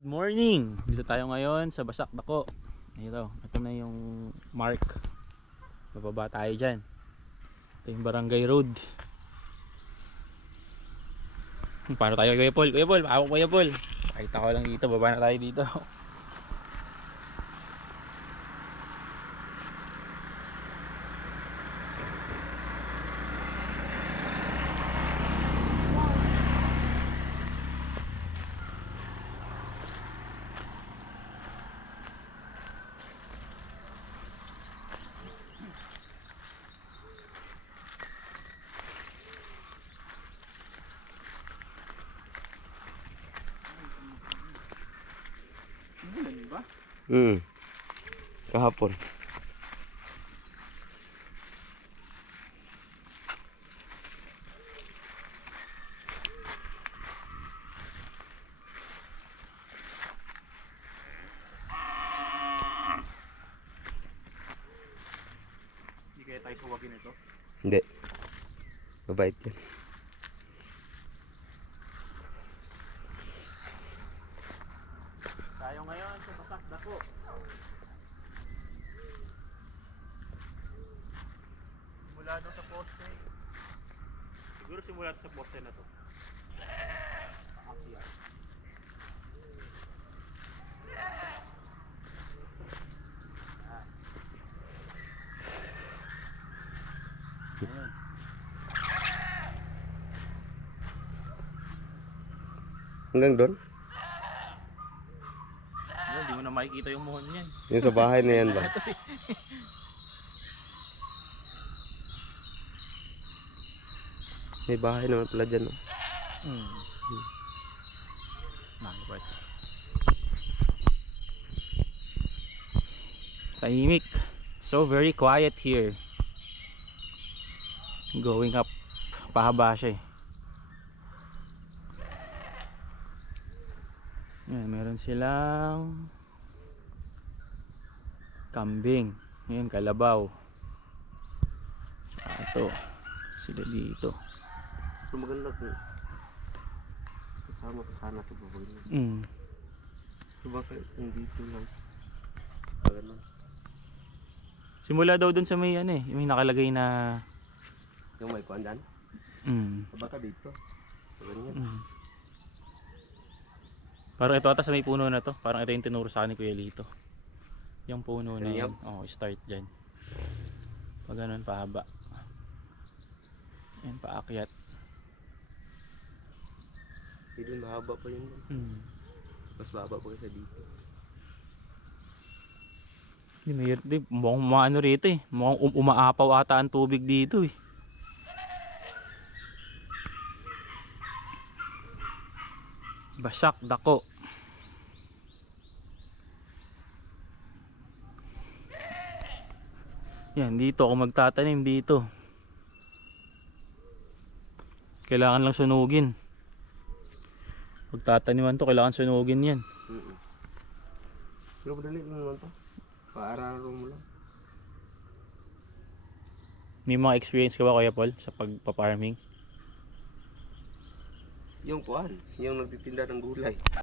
Good morning! Dito tayo ngayon sa Basak Dako. Ito na yung mark. Bababa tayo dyan. Ito yung barangay road. Paano tayo Kuya Paul? Kuya Paul, ako Kuya Paul. Pakita ko lang dito, baba na tayo dito. Ba? Kahapon. Hindi kaya tayo huwagin ito? Hindi. Mabait yan. Tayo ngayon sa Basak Dako. Simula doon sa poste. Siguro simula sa poste na to. Paakyat. Ayun. Hanggang doon? Hindi mo na makikita yung muhon niyan. Yung sa bahay na yan ba? May bahay naman pala dyan. No? Nakakapag. Tahimik. So very quiet here. Going up. Pahaba siya eh. Yan, meron silang kambing. Yan, kalabaw. Ito. Sila dito. So maganda ko. Kasama ko sana ito babagin. So bakit dito lang? Ganun. Simula daw dun sa may ano eh. Yung may nakalagay na Yung may kuhan dyan? Baka dito. So ganyan. Parang ito ata sa may puno na to. Parang ito yung tinuro sa akin ni Kuya Lito. Yung puno na yun. Oo, start dyan. Pag ganun, pahaba. Yan, paakyat. Hindi mahaba pa yun. Mas mahaba pa kasi dito. Mukhang maano rito eh. Mukhang umaapaw ata ang tubig dito eh. Basak Dako. Yan, dito ako magtatanim dito. Kailangan lang sunugin. Pagtataniman to, kailangan sunugin yan. Pero madali mo naman to. Paararo mo lang. May mga experience ka ba Kuya Paul sa pagpa-farming? Yung kuhan, yung nagtitinda ng gulay.